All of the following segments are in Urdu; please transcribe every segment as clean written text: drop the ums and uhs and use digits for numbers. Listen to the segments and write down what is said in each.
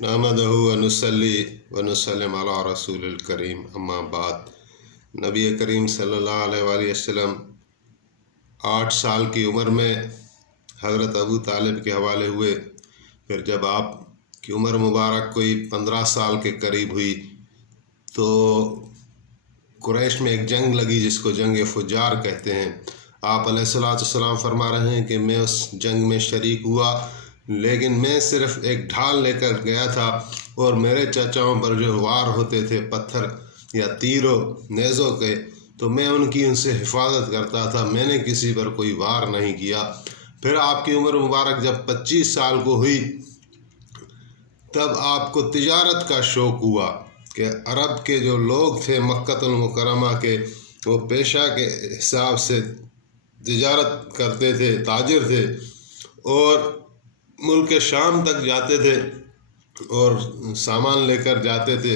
نحمدہ و نصلی و نسلم علی رسول الکریم اما بعد۔ نبی کریم صلی اللہ علیہ وآلہ وسلم 8 سال کی عمر میں حضرت ابو طالب کے حوالے ہوئے۔ پھر جب آپ کی عمر مبارک کوئی 15 سال کے قریب ہوئی تو قریش میں ایک جنگ لگی جس کو جنگ فجار کہتے ہیں۔ آپ علیہ الصلوۃ والسلام فرما رہے ہیں کہ میں اس جنگ میں شریک ہوا، لیکن میں صرف ایک ڈھال لے کر گیا تھا اور میرے چچاؤں پر جو وار ہوتے تھے پتھر یا تیروں نیزوں کے، تو میں ان سے حفاظت کرتا تھا، میں نے کسی پر کوئی وار نہیں کیا۔ پھر آپ کی عمر مبارک جب 25 سال کو ہوئی تب آپ کو تجارت کا شوق ہوا کہ عرب کے جو لوگ تھے مکہ المکرمہ کے، وہ پیشہ کے حساب سے تجارت کرتے تھے، تاجر تھے، اور ملک شام تک جاتے تھے اور سامان لے کر جاتے تھے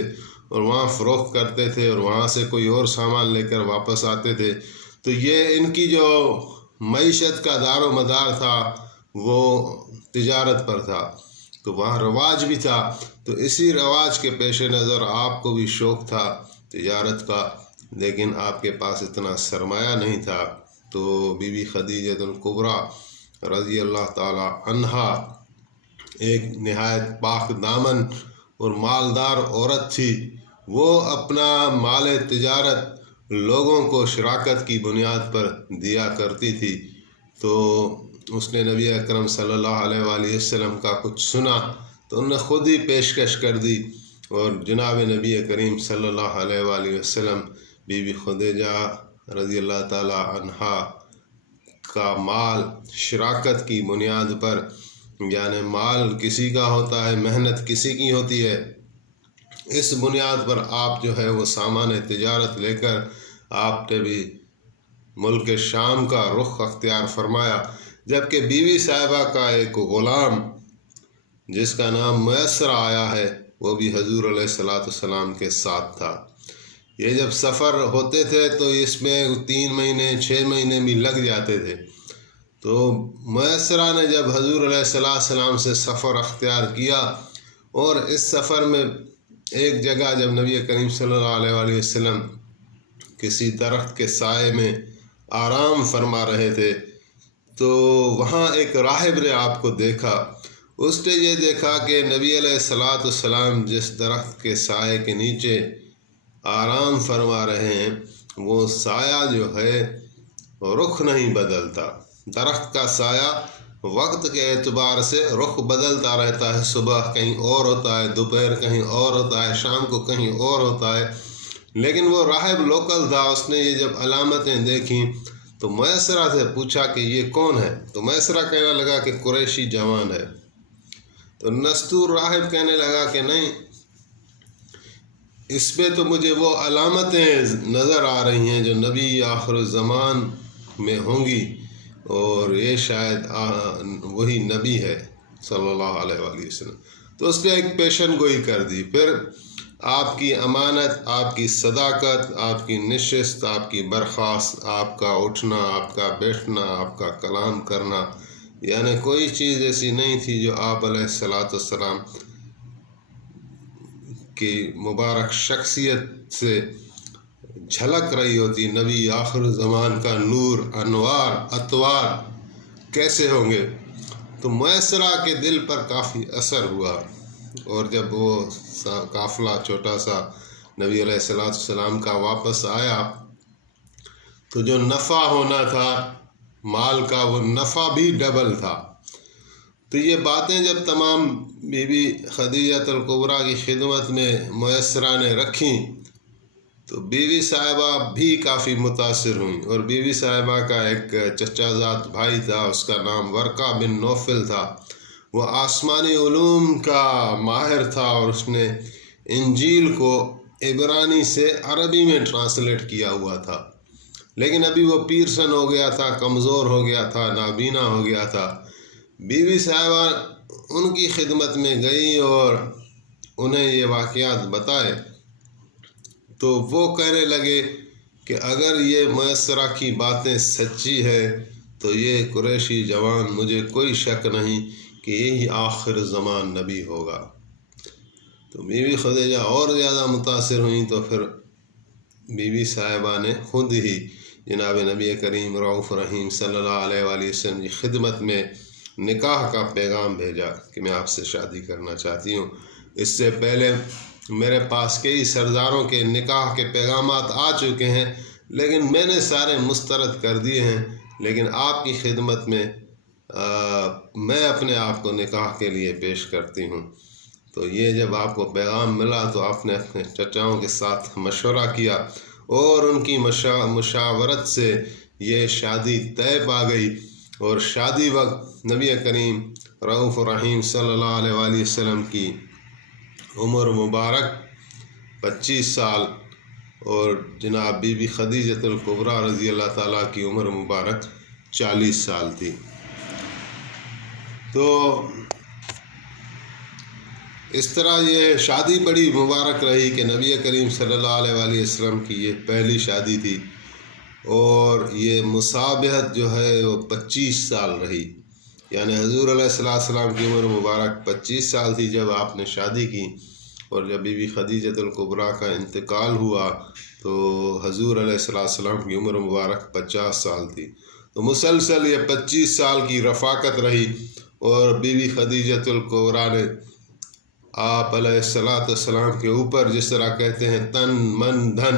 اور وہاں فروخت کرتے تھے اور وہاں سے کوئی اور سامان لے کر واپس آتے تھے۔ تو یہ ان کی جو معیشت کا دار و مدار تھا وہ تجارت پر تھا، تو وہاں رواج بھی تھا۔ تو اسی رواج کے پیش نظر آپ کو بھی شوق تھا تجارت کا، لیکن آپ کے پاس اتنا سرمایہ نہیں تھا۔ تو بی بی خدیجہ الکبریٰ رضی اللہ تعالی عنہا ایک نہایت پاک دامن اور مالدار عورت تھی۔ وہ اپنا مال تجارت لوگوں کو شراکت کی بنیاد پر دیا کرتی تھی۔ تو اس نے نبی اکرم صلی اللہ علیہ وآلہ وسلم کا کچھ سنا تو انہوں نے خود ہی پیشکش کر دی، اور جناب نبی کریم صلی اللہ علیہ وآلہ وسلم بی بی خدیجہ رضی اللہ تعالی عنہا کا مال شراکت کی بنیاد پر، یعنی مال کسی کا ہوتا ہے، محنت کسی کی ہوتی ہے، اس بنیاد پر آپ جو ہے وہ سامان تجارت لے کر آپ نے بھی ملک شام کا رخ اختیار فرمایا۔ جبکہ بیوی صاحبہ کا ایک غلام جس کا نام میسر آیا ہے وہ بھی حضور علیہ الصلوۃ والسلام کے ساتھ تھا۔ یہ جب سفر ہوتے تھے تو اس میں 3 مہینے 6 مہینے بھی لگ جاتے تھے۔ تو میسرہ نے جب حضور علیہ السلام سے سفر اختیار کیا، اور اس سفر میں ایک جگہ جب نبی کریم صلی اللہ علیہ وآلہ وسلم کسی درخت کے سائے میں آرام فرما رہے تھے تو وہاں ایک راہب نے آپ کو دیکھا۔ اس نے یہ دیکھا کہ نبی علیہ السلام جس درخت کے سائے کے نیچے آرام فرما رہے ہیں وہ سایہ جو ہے رخ نہیں بدلتا۔ درخت کا سایہ وقت کے اعتبار سے رخ بدلتا رہتا ہے، صبح کہیں اور ہوتا ہے، دوپہر کہیں اور ہوتا ہے، شام کو کہیں اور ہوتا ہے، لیکن وہ راہب لوکل تھا۔ اس نے یہ جب علامتیں دیکھیں تو میسرہ سے پوچھا کہ یہ کون ہے؟ تو میسرہ کہنے لگا کہ قریشی جوان ہے۔ تو نستور راہب کہنے لگا کہ نہیں، اس پہ تو مجھے وہ علامتیں نظر آ رہی ہیں جو نبی آخر الزمان میں ہوں گی، اور یہ شاید وہی نبی ہے صلی اللہ علیہ وآلہ وسلم۔ تو اس نے ایک پیشن گوئی کر دی۔ پھر آپ کی امانت، آپ کی صداقت، آپ کی نشست، آپ کی برخاست، آپ کا اٹھنا، آپ کا بیٹھنا، آپ کا کلام کرنا، یعنی کوئی چیز ایسی نہیں تھی جو آپ علیہ الصلوۃ والسلام کی مبارک شخصیت سے جھلک رہی ہوتی۔ نبی آخر زمان کا نور، انوار، اطوار کیسے ہوں گے؟ تو میسرہ کے دل پر کافی اثر ہوا، اور جب وہ قافلہ چھوٹا سا نبی علیہ السلام کا واپس آیا تو جو نفع ہونا تھا مال کا وہ نفع بھی ڈبل تھا۔ تو یہ باتیں جب تمام بی بی خدیجہ الکبریٰ کی خدمت میں میسرہ نے رکھیں تو بیوی صاحبہ بھی کافی متاثر ہوئیں، اور بیوی صاحبہ کا ایک چچا زاد بھائی تھا، اس کا نام ورقہ بن نوفل تھا۔ وہ آسمانی علوم کا ماہر تھا، اور اس نے انجیل کو عبرانی سے عربی میں ٹرانسلیٹ کیا ہوا تھا، لیکن ابھی وہ پیرسن ہو گیا تھا، کمزور ہو گیا تھا، نابینا ہو گیا تھا۔ بیوی صاحبہ ان کی خدمت میں گئی اور انہیں یہ واقعات بتائے تو وہ کہنے لگے کہ اگر یہ میسرہ کی باتیں سچی ہے تو یہ قریشی جوان، مجھے کوئی شک نہیں کہ یہی آخر زمان نبی ہوگا۔ تو بیوی خدیجہ اور زیادہ متاثر ہوئیں، تو پھر بیوی صاحبہ نے خود ہی جناب نبی کریم رؤوف رحیم صلی اللہ علیہ وآلہ وسلم کی خدمت میں نکاح کا پیغام بھیجا کہ میں آپ سے شادی کرنا چاہتی ہوں۔ اس سے پہلے میرے پاس کئی سرداروں کے نکاح کے پیغامات آ چکے ہیں، لیکن میں نے سارے مسترد کر دیے ہیں، لیکن آپ کی خدمت میں میں اپنے آپ کو نکاح کے لیے پیش کرتی ہوں۔ تو یہ جب آپ کو پیغام ملا تو آپ نے اپنے چچاؤں کے ساتھ مشورہ کیا، اور ان کی مشاورت سے یہ شادی طے پا گئی، اور شادی وقت نبی کریم رؤوف الرحیم صلی اللہ علیہ وآلہ وسلم کی عمر مبارک 25 سال، اور جناب بی بی خدیجۃ الکبریٰ رضی اللہ تعالیٰ کی عمر مبارک 40 سال تھی۔ تو اس طرح یہ شادی بڑی مبارک رہی کہ نبی کریم صلی اللہ علیہ وآلہ وسلم کی یہ پہلی شادی تھی، اور یہ مصابہت جو ہے وہ 25 سال رہی، یعنی حضور علیہ السلام کی عمر مبارک 25 سال تھی جب آپ نے شادی کی، اور جب بی بی خدیجۃ الکبریٰ کا انتقال ہوا تو حضور علیہ السلام کی عمر مبارک 50 سال تھی۔ تو مسلسل یہ 25 سال کی رفاقت رہی، اور بی بی خدیجۃ الکبریٰ نے آپ علیہ السلام کے اوپر جس طرح کہتے ہیں تن من دھن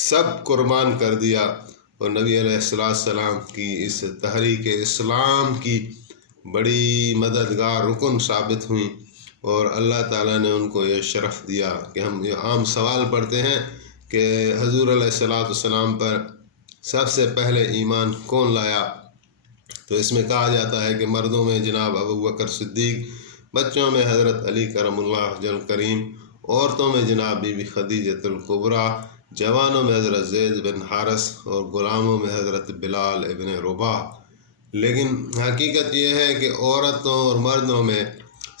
سب قربان کر دیا، اور نبی علیہ السلام کی اس تحریک اسلام کی بڑی مددگار رکن ثابت ہوئیں، اور اللہ تعالیٰ نے ان کو یہ شرف دیا کہ ہم یہ عام سوال پڑھتے ہیں کہ حضور علیہ السلام پر سب سے پہلے ایمان کون لایا، تو اس میں کہا جاتا ہے کہ مردوں میں جناب ابو بکر صدیق، بچوں میں حضرت علی کرم اللہ وجہ الکریم، عورتوں میں جناب بی بی خدیجۃ الکبریٰ، جوانوں میں حضرت زید بن حارث، اور غلاموں میں حضرت بلال ابن رباح۔ لیکن حقیقت یہ ہے کہ عورتوں اور مردوں میں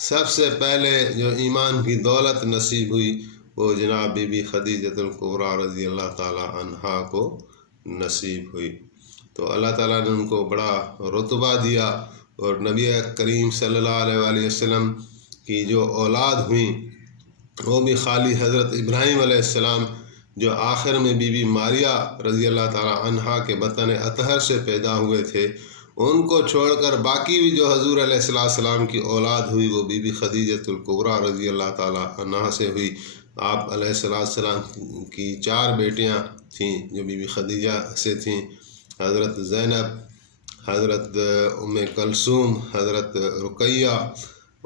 سب سے پہلے جو ایمان کی دولت نصیب ہوئی وہ جناب بی بی خدیجۃ الکبریٰ رضی اللہ تعالی عنہا کو نصیب ہوئی۔ تو اللہ تعالیٰ نے ان کو بڑا رتبہ دیا، اور نبی کریم صلی اللہ علیہ وآلہ وسلم کی جو اولاد ہوئیں وہ بھی خالی حضرت ابراہیم علیہ السلام جو آخر میں بی بی ماریہ رضی اللہ تعالی عنہا کے بطن اطہر سے پیدا ہوئے تھے، ان کو چھوڑ کر باقی بھی جو حضور علیہ السلام کی اولاد ہوئی وہ بی بی خدیجۃ الکبریٰ رضی اللہ تعالی عنہا سے ہوئی۔ آپ علیہ السلام کی 4 بیٹیاں تھیں جو بی بی خدیجہ سے تھیں، حضرت زینب، حضرت ام کلثوم، حضرت رقیہ،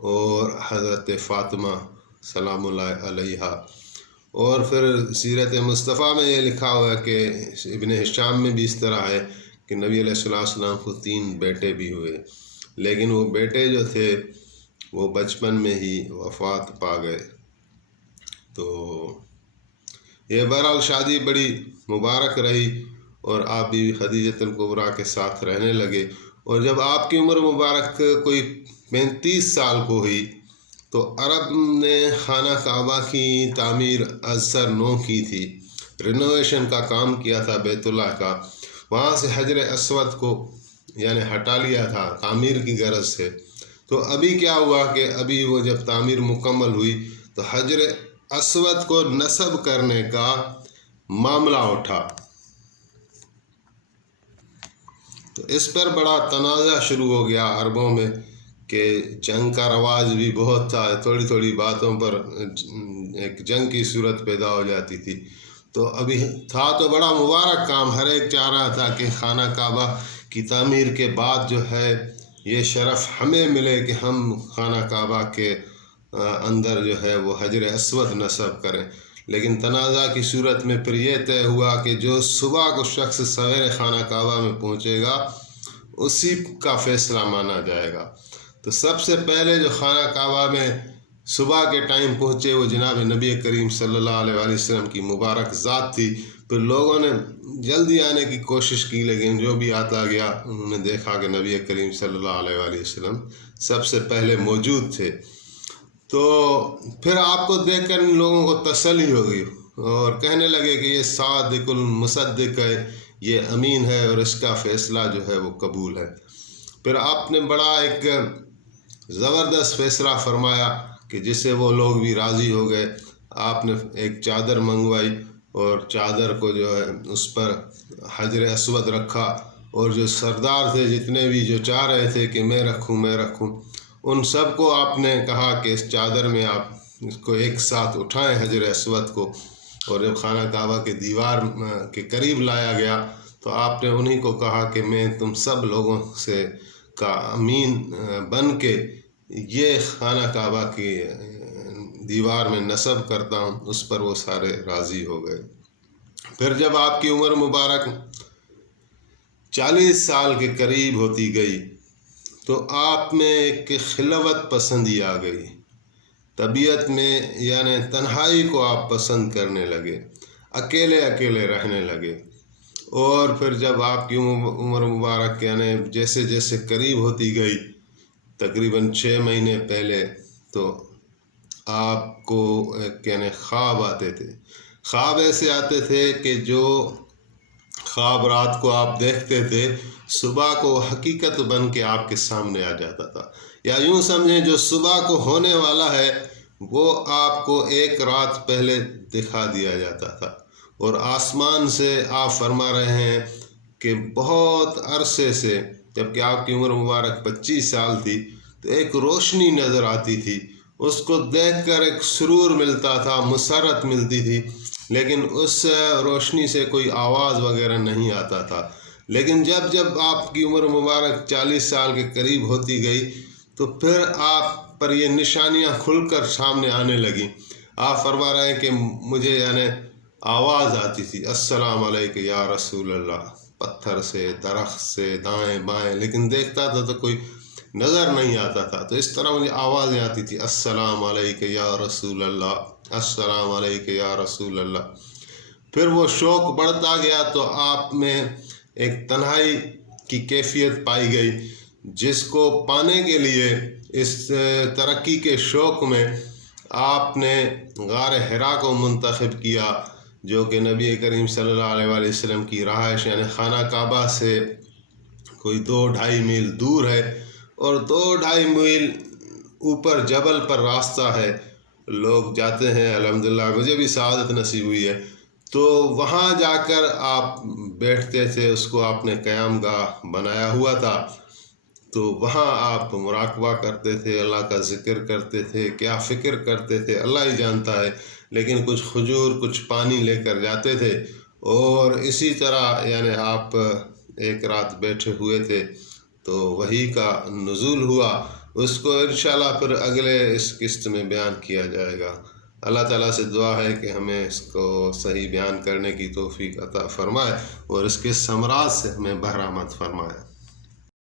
اور حضرت فاطمہ سلام اللہ علیہا۔ اور پھر سیرت مصطفیٰ میں یہ لکھا ہوا ہے کہ ابن ہشام میں بھی اس طرح ہے کہ نبی علیہ السلام کو 3 بیٹے بھی ہوئے، لیکن وہ بیٹے جو تھے وہ بچپن میں ہی وفات پا گئے۔ تو یہ بہرحال شادی بڑی مبارک رہی، اور آپ بی بی خدیجۃ الکبریٰ کے ساتھ رہنے لگے، اور جب آپ کی عمر مبارک کوئی 35 سال کو ہوئی تو عرب نے خانہ کعبہ کی تعمیر از سر نو کی تھی، رینوویشن کا کام کیا تھا بیت اللہ کا، وہاں سے حجر اسود کو یعنی ہٹا لیا تھا تعمیر کی غرض سے۔ تو ابھی کیا ہوا کہ ابھی وہ جب تعمیر مکمل ہوئی تو حجر اسود کو نصب کرنے کا معاملہ اٹھا، تو اس پر بڑا تنازع شروع ہو گیا عربوں میں کہ جنگ کا رواج بھی بہت تھا، تھوڑی تھوڑی باتوں پر ایک جنگ کی صورت پیدا ہو جاتی تھی۔ تو ابھی تھا تو بڑا مبارک کام، ہر ایک چاہ رہا تھا کہ خانہ کعبہ کی تعمیر کے بعد جو ہے یہ شرف ہمیں ملے کہ ہم خانہ کعبہ کے اندر جو ہے وہ حجر اسود نصب کریں، لیکن تنازع کی صورت میں پھر یہ طے ہوا کہ جو صبح کو شخص سویرے خانہ کعبہ میں پہنچے گا اسی کا فیصلہ مانا جائے گا۔ تو سب سے پہلے جو خانہ کعبہ میں صبح کے ٹائم پہنچے وہ جناب نبی کریم صلی اللہ علیہ وآلہ وسلم کی مبارک ذات تھی۔ پھر لوگوں نے جلدی آنے کی کوشش کی، لیکن جو بھی آتا گیا انہوں نے دیکھا کہ نبی کریم صلی اللہ علیہ وآلہ وسلم سب سے پہلے موجود تھے۔ تو پھر آپ کو دیکھ کر ان لوگوں کو تسلی ہو گئی، اور کہنے لگے کہ یہ صادق المصدق ہے، یہ امین ہے، اور اس کا فیصلہ جو ہے وہ قبول ہے۔ پھر آپ نے بڑا ایک زبردست فیصلہ فرمایا کہ کہ جس سے وہ لوگ بھی راضی ہو گئے۔ آپ نے ایک چادر منگوائی اور چادر کو جو ہے اس پر حجر اسود رکھا، اور جو سردار تھے جتنے بھی جو چاہ رہے تھے کہ میں رکھوں، ان سب کو آپ نے کہا کہ اس چادر میں آپ اس کو ایک ساتھ اٹھائیں حجر اسود کو، اور جب خانہ کعبہ کے دیوار کے قریب لایا گیا تو آپ نے انہی کو کہا کہ میں تم سب لوگوں سے کا امین بن کے یہ خانہ کعبہ کی دیوار میں نصب کرتا ہوں۔ اس پر وہ سارے راضی ہو گئے۔ پھر جب آپ کی عمر مبارک 40 سال کے قریب ہوتی گئی تو آپ میں ایک خلوت پسندی آ گئی، طبیعت میں یعنی تنہائی کو آپ پسند کرنے لگے، اکیلے رہنے لگے۔ اور پھر جب آپ کی عمر مبارک یعنی جیسے جیسے قریب ہوتی گئی، تقریباً 6 مہینے پہلے، تو آپ کو یعنی خواب آتے تھے۔ خواب ایسے آتے تھے کہ جو خواب رات کو آپ دیکھتے تھے، صبح کو حقیقت بن کے آپ کے سامنے آ جاتا تھا، یا یوں سمجھیں جو صبح کو ہونے والا ہے وہ آپ کو ایک رات پہلے دکھا دیا جاتا تھا۔ اور آسمان سے آپ فرما رہے ہیں کہ بہت عرصے سے، جبکہ آپ کی عمر مبارک 25 سال تھی، تو ایک روشنی نظر آتی تھی، اس کو دیکھ کر ایک سرور ملتا تھا، مسرت ملتی تھی، لیکن اس روشنی سے کوئی آواز وغیرہ نہیں آتا تھا۔ لیکن جب آپ کی عمر مبارک 40 سال کے قریب ہوتی گئی تو پھر آپ پر یہ نشانیاں کھل کر سامنے آنے لگیں۔ آپ فرما رہے ہیں کہ مجھے یعنی آواز آتی تھی، السلام علیکم یا رسول اللہ، پتھر سے، درخت سے، دائیں بائیں، لیکن دیکھتا تھا تو کوئی نظر نہیں آتا تھا۔ تو اس طرح مجھے آوازیں آتی تھی، السلام علیکم یا رسول اللہ، السلام علیکم یا رسول اللہ۔ پھر وہ شوق بڑھتا گیا تو آپ میں ایک تنہائی کی کیفیت پائی گئی، جس کو پانے کے لیے اس ترقی کے شوق میں آپ نے غار حرا کو منتخب کیا، جو کہ نبی کریم صلی اللہ علیہ وآلہ وسلم کی رہائش یعنی خانہ کعبہ سے کوئی 2-2.5 میل دور ہے، اور 2-2.5 میل اوپر جبل پر راستہ ہے۔ لوگ جاتے ہیں، الحمدللہ مجھے بھی سعادت نصیب ہوئی ہے۔ تو وہاں جا کر آپ بیٹھتے تھے، اس کو آپ نے قیام گاہ بنایا ہوا تھا، تو وہاں آپ مراقبہ کرتے تھے، اللہ کا ذکر کرتے تھے، کیا فکر کرتے تھے اللہ ہی جانتا ہے، لیکن کچھ کھجور کچھ پانی لے کر جاتے تھے، اور اسی طرح یعنی آپ ایک رات بیٹھے ہوئے تھے تو وحی کا نزول ہوا۔ اس کو انشاءاللہ پھر اگلے اس قسط میں بیان کیا جائے گا۔ اللہ تعالیٰ سے دعا ہے کہ ہمیں اس کو صحیح بیان کرنے کی توفیق عطا فرمائے اور اس کے ثمرات سے ہمیں بہرامند فرمائے۔